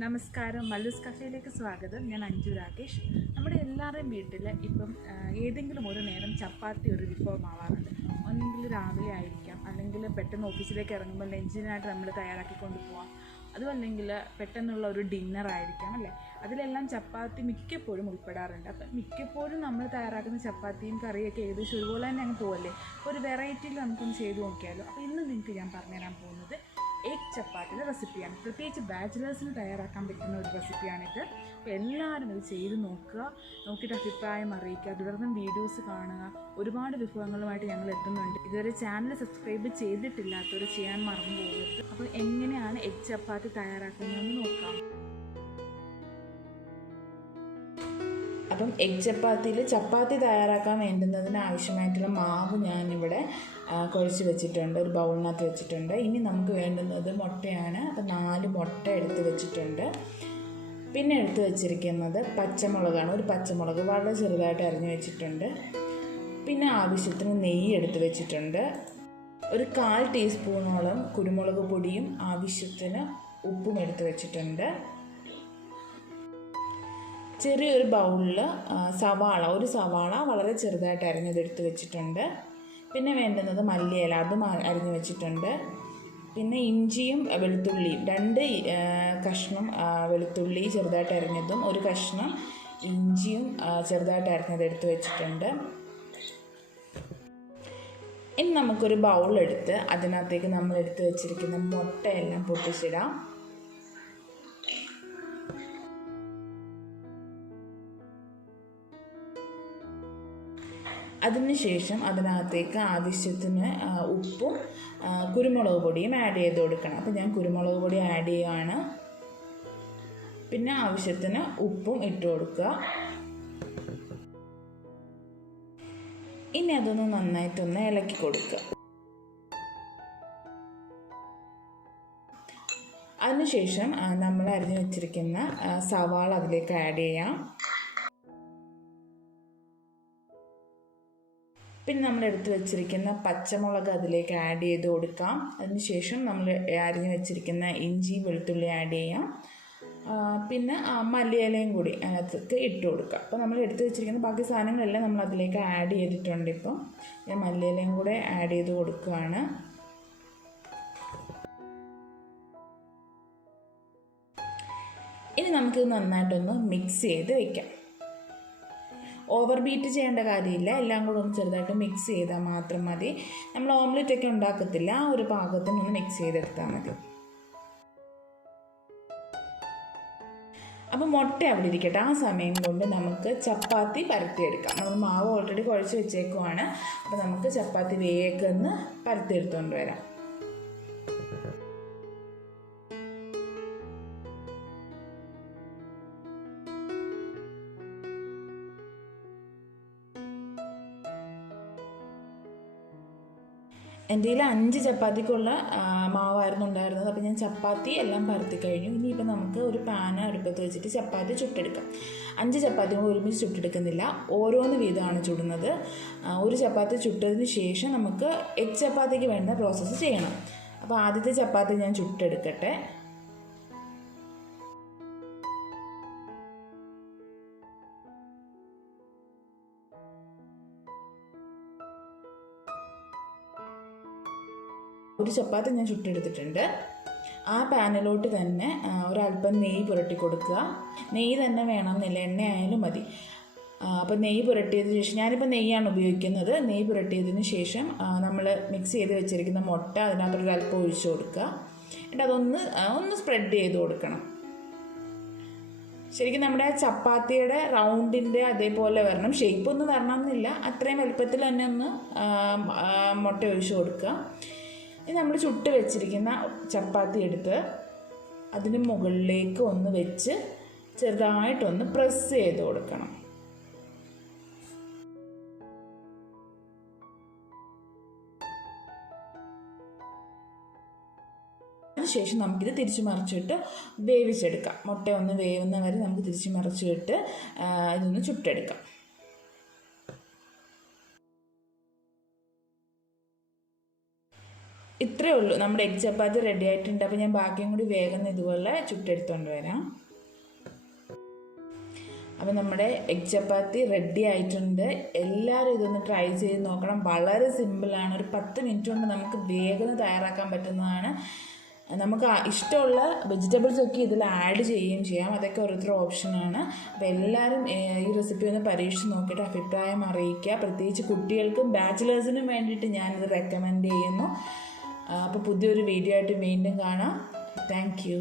നമസ്കാരം, മല്ലൂസ് കഫേയിലേക്ക് സ്വാഗതം. ഞാൻ അഞ്ജു രാകേഷ്. നമ്മുടെ എല്ലാവരുടെയും വീട്ടിൽ ഇപ്പം ഏതെങ്കിലും ഒരു നേരം ചപ്പാത്തി ഒരു വിഭവമാവാറുണ്ട്. ഒന്നെങ്കിൽ രാവിലെ ആയിരിക്കാം, അല്ലെങ്കിൽ പെട്ടെന്ന് ഓഫീസിലേക്ക് ഇറങ്ങുമ്പോൾ ലഞ്ചിനായിട്ട് നമ്മൾ തയ്യാറാക്കിക്കൊണ്ട് പോവാം. അതുമല്ലെങ്കിൽ പെട്ടെന്നുള്ള ഒരു ഡിന്നർ ആയിരിക്കാം അല്ലേ. അതിലെല്ലാം ചപ്പാത്തി മിക്കപ്പോഴും ഉൾപ്പെടാറുണ്ട്. അപ്പം മിക്കപ്പോഴും നമ്മൾ തയ്യാറാക്കുന്ന ചപ്പാത്തിയും കറിയൊക്കെ ഏകദേശം ഒരുപോലെ തന്നെ അങ്ങ് പോവല്ലേ. ഒരു വെറൈറ്റിയിൽ നമുക്കൊന്ന് ചെയ്ത് നോക്കിയാലോ. അപ്പോൾ ഇന്ന് നിങ്ങൾക്ക് ഞാൻ പറഞ്ഞുതരാൻ പോകുന്നത് എഗ് ചപ്പാത്തിയുടെ റെസിപ്പിയാണ്. പ്രത്യേകിച്ച് ബാച്ചിലേഴ്സിന് തയ്യാറാക്കാൻ പറ്റുന്ന ഒരു റെസിപ്പിയാണിത്. അപ്പോൾ എല്ലാവരും ഇത് ചെയ്ത് നോക്കുക, നോക്കിയിട്ട് അഭിപ്രായം അറിയിക്കുക, തുടർന്നും വീഡിയോസ് കാണുക. ഒരുപാട് വിഭവങ്ങളുമായിട്ട് ഞങ്ങൾ എത്തുന്നുണ്ട്. ഇതുവരെ ചാനൽ സബ്സ്ക്രൈബ് ചെയ്തിട്ടില്ലാത്തവർ ചെയ്യാൻ മറന്നു പോകരുത്. അപ്പോൾ എങ്ങനെയാണ് എഗ് ചപ്പാത്തി തയ്യാറാക്കുന്നതെന്ന് നോക്കാം. അപ്പം എഗ് ചപ്പാത്തിയിൽ ചപ്പാത്തി തയ്യാറാക്കാൻ വേണ്ടുന്നതിന് ആവശ്യമായിട്ടുള്ള മാവ് ഞാനിവിടെ കുഴച്ച് വെച്ചിട്ടുണ്ട്, ഒരു ബൗളിനകത്ത് വെച്ചിട്ടുണ്ട്. ഇനി നമുക്ക് വേണ്ടുന്നത് മുട്ടയാണ്. അപ്പം 4 മുട്ട എടുത്ത് വെച്ചിട്ടുണ്ട്. പിന്നെ എടുത്ത് വെച്ചിരിക്കുന്നത് പച്ചമുളകാണ്. ഒരു പച്ചമുളക് വളരെ ചെറുതായിട്ട് അരിഞ്ഞ് വെച്ചിട്ടുണ്ട്. പിന്നെ ആവശ്യത്തിന് നെയ്യ് എടുത്ത് വെച്ചിട്ടുണ്ട്. ഒരു 1/4 ടീസ്പൂണോളം കുരുമുളക് പൊടിയും ആവശ്യത്തിന് ഉപ്പും എടുത്ത് വെച്ചിട്ടുണ്ട്. ചെറിയൊരു ബൗളിൽ ഒരു സവാള വളരെ ചെറുതായിട്ട് അരിഞ്ഞതെടുത്ത് വെച്ചിട്ടുണ്ട്. പിന്നെ വേണ്ടുന്നത് മല്ലിയില, അതും അരിഞ്ഞ് വെച്ചിട്ടുണ്ട്. പിന്നെ ഇഞ്ചിയും വെളുത്തുള്ളിയും 2 കഷ്ണം വെളുത്തുള്ളി ചെറുതായിട്ട് അരിഞ്ഞതും 1 കഷ്ണം ഇഞ്ചിയും ചെറുതായിട്ട് അരിഞ്ഞതെടുത്ത് വെച്ചിട്ടുണ്ട്. ഇനി നമുക്കൊരു ബൗളെടുത്ത് അതിനകത്തേക്ക് നമ്മൾ എടുത്ത് വെച്ചിരിക്കുന്ന മുട്ടയെല്ലാം പൊട്ടിച്ചിടാം. അതിനുശേഷം അതിനകത്തേക്ക് ആവശ്യത്തിന് ഉപ്പും കുരുമുളക് പൊടിയും ആഡ് ചെയ്ത് കൊടുക്കണം. അപ്പോൾ ഞാൻ കുരുമുളക് പൊടി ആഡ് ചെയ്യുകയാണ്. പിന്നെ ആവശ്യത്തിന് ഉപ്പും ഇട്ട് കൊടുക്കുക. ഇനി അതൊന്ന് നന്നായിട്ടൊന്ന് ഇളക്കി കൊടുക്കുക. അതിനുശേഷം നമ്മൾ അരിഞ്ഞു വെച്ചിരിക്കുന്ന സവാള അതിലേക്ക് ആഡ് ചെയ്യാം. പിന്നെ നമ്മൾ എടുത്ത് വെച്ചിരിക്കുന്ന പച്ചമുളക് അതിലേക്ക് ആഡ് ചെയ്ത് കൊടുക്കാം. അതിനുശേഷം നമ്മൾ അരിഞ്ഞ് വെച്ചിരിക്കുന്ന ഇഞ്ചി വെളുത്തുള്ളി ആഡ് ചെയ്യാം. പിന്നെ മല്ലിയിലയും കൂടി അതിനകത്ത് ഇട്ട് കൊടുക്കുക. അപ്പോൾ നമ്മൾ എടുത്ത് വെച്ചിരിക്കുന്ന ബാക്കി സാധനങ്ങളെല്ലാം നമ്മൾ അതിലേക്ക് ആഡ് ചെയ്തിട്ടുണ്ട്. ഇപ്പം ഞാൻ മല്ലിയിലയും കൂടെ ആഡ് ചെയ്ത് കൊടുക്കുകയാണ്. ഇനി നമുക്കിത് നന്നായിട്ടൊന്ന് മിക്സ് ചെയ്ത് വയ്ക്കാം. ഓവർ ബീറ്റ് ചെയ്യേണ്ട കാര്യമില്ല, എല്ലാം കൂടെ ഒന്ന് ചെറുതായിട്ട് മിക്സ് ചെയ്താൽ മാത്രം മതി. നമ്മൾ ഓംലെറ്റൊക്കെ ഉണ്ടാക്കത്തില്ല, ആ ഒരു പാകത്തിനൊന്ന് മിക്സ് ചെയ്തെടുത്താൽ മതി. അപ്പോൾ മുട്ട അവിടെ ഇരിക്കട്ടെ. ആ സമയം കൊണ്ട് നമുക്ക് ചപ്പാത്തി പരത്തിയെടുക്കാം. നമ്മൾ മാവ് ഓൾറെഡി കുഴച്ച് വെച്ചേക്കുവാണ്. അപ്പോൾ നമുക്ക് ചപ്പാത്തി വേഗം പരത്തിയെടുത്തുകൊണ്ട് വരാം. എൻ്റെ കയ്യിൽ 5 ചപ്പാത്തിക്കുള്ള മാവായിരുന്നു ഉണ്ടായിരുന്നത്. അപ്പോൾ ഞാൻ ചപ്പാത്തി എല്ലാം പരത്തി കഴിഞ്ഞു. ഇനിയിപ്പോൾ നമുക്ക് ഒരു പാൻ അടുപ്പത്ത് വെച്ചിട്ട് ചപ്പാത്തി ചുട്ടെടുക്കാം. 5 ചപ്പാത്തി കൂടെ ഒരുമിച്ച് ചുട്ടെടുക്കുന്നില്ല, ഓരോന്ന് വീതമാണ് ചുടുന്നത്. ഒരു ചപ്പാത്തി ചുട്ടതിന് ശേഷം നമുക്ക് എഗ് ചപ്പാത്തിക്ക് വേണ്ട പ്രോസസ്സ് ചെയ്യണം. അപ്പോൾ ആദ്യത്തെ ചപ്പാത്തി ഞാൻ ചുട്ടെടുക്കട്ടെ. ഒരു ചപ്പാത്തി ഞാൻ ചുട്ടെടുത്തിട്ടുണ്ട്. ആ പാനിലോട്ട് തന്നെ ഒരല്പം നെയ്യ് പുരട്ടി കൊടുക്കുക. നെയ്യ് തന്നെ വേണമെന്നില്ല, എണ്ണ ആയാലും മതി. അപ്പോൾ നെയ്യ് പുരട്ടിയതിന് ശേഷം, ഞാനിപ്പോൾ നെയ്യാണ് ഉപയോഗിക്കുന്നത്. നെയ്യ് പുരട്ടിയതിന് ശേഷം നമ്മൾ മിക്സ് ചെയ്ത് വെച്ചിരിക്കുന്ന മുട്ട അതിനകത്തൊരു അല്പം ഒഴിച്ചു കൊടുക്കുക. എന്നിട്ട് അതൊന്ന് സ്പ്രെഡ് ചെയ്ത് കൊടുക്കണം. ശരിക്കും നമ്മുടെ ചപ്പാത്തിയുടെ റൗണ്ടിൻ്റെ അതേപോലെ വരണം. ഷേപ്പൊന്നും വരണമെന്നില്ല, അത്രയും വലുപ്പത്തിൽ തന്നെ ഒന്ന് മുട്ട ഒഴിച്ചു കൊടുക്കുക. ഇനി നമ്മൾ ചുട്ട് വെച്ചിരിക്കുന്ന ചപ്പാത്തി എടുത്ത് അതിന് മുകളിലേക്ക് ഒന്ന് വെച്ച് ചെറുതായിട്ടൊന്ന് പ്രസ് ചെയ്ത് കൊടുക്കണം. അതിനുശേഷം നമുക്കിത് തിരിച്ചു മറിച്ചിട്ട് വേവിച്ചെടുക്കാം. മുട്ട ഒന്ന് വേവുന്ന വരെ നമുക്ക് തിരിച്ചു മറിച്ചിട്ട് ഇതൊന്ന് ചുട്ടെടുക്കാം. ഇത്രയേ ഉള്ളൂ, നമ്മുടെ എഗ് ചപ്പാത്തി റെഡി ആയിട്ടുണ്ട്. അപ്പോൾ ഞാൻ ബാക്കിയും കൂടി വേഗം ഇതുപോലെ ചുട്ടെടുത്തുകൊണ്ട് വരാം. അപ്പോൾ നമ്മുടെ എഗ് ചപ്പാത്തി റെഡി ആയിട്ടുണ്ട്. എല്ലാവരും ഇതൊന്ന് ട്രൈ ചെയ്ത് നോക്കണം. വളരെ സിമ്പിളാണ്. ഒരു 10 മിനിറ്റ് കൊണ്ട് നമുക്ക് വേഗം തയ്യാറാക്കാൻ പറ്റുന്നതാണ്. നമുക്ക് ഇഷ്ടമുള്ള വെജിറ്റബിൾസൊക്കെ ഇതിൽ ആഡ് ചെയ്യുകയും ചെയ്യാം. അതൊക്കെ ഓരോരുത്തരുടെ ഓപ്ഷനാണ്. അപ്പോൾ എല്ലാവരും ഈ റെസിപ്പി ഒന്ന് പരീക്ഷിച്ച് നോക്കിയിട്ട് അഭിപ്രായം അറിയിക്കുക. പ്രത്യേകിച്ച് കുട്ടികൾക്കും ബാച്ചിലേഴ്സിനും വേണ്ടിയിട്ട് ഞാനിത് റെക്കമെൻഡ് ചെയ്യുന്നു. അപ്പോൾ പുതിയൊരു വീഡിയോ ആയിട്ട് വീണ്ടും കാണാം. Thank you.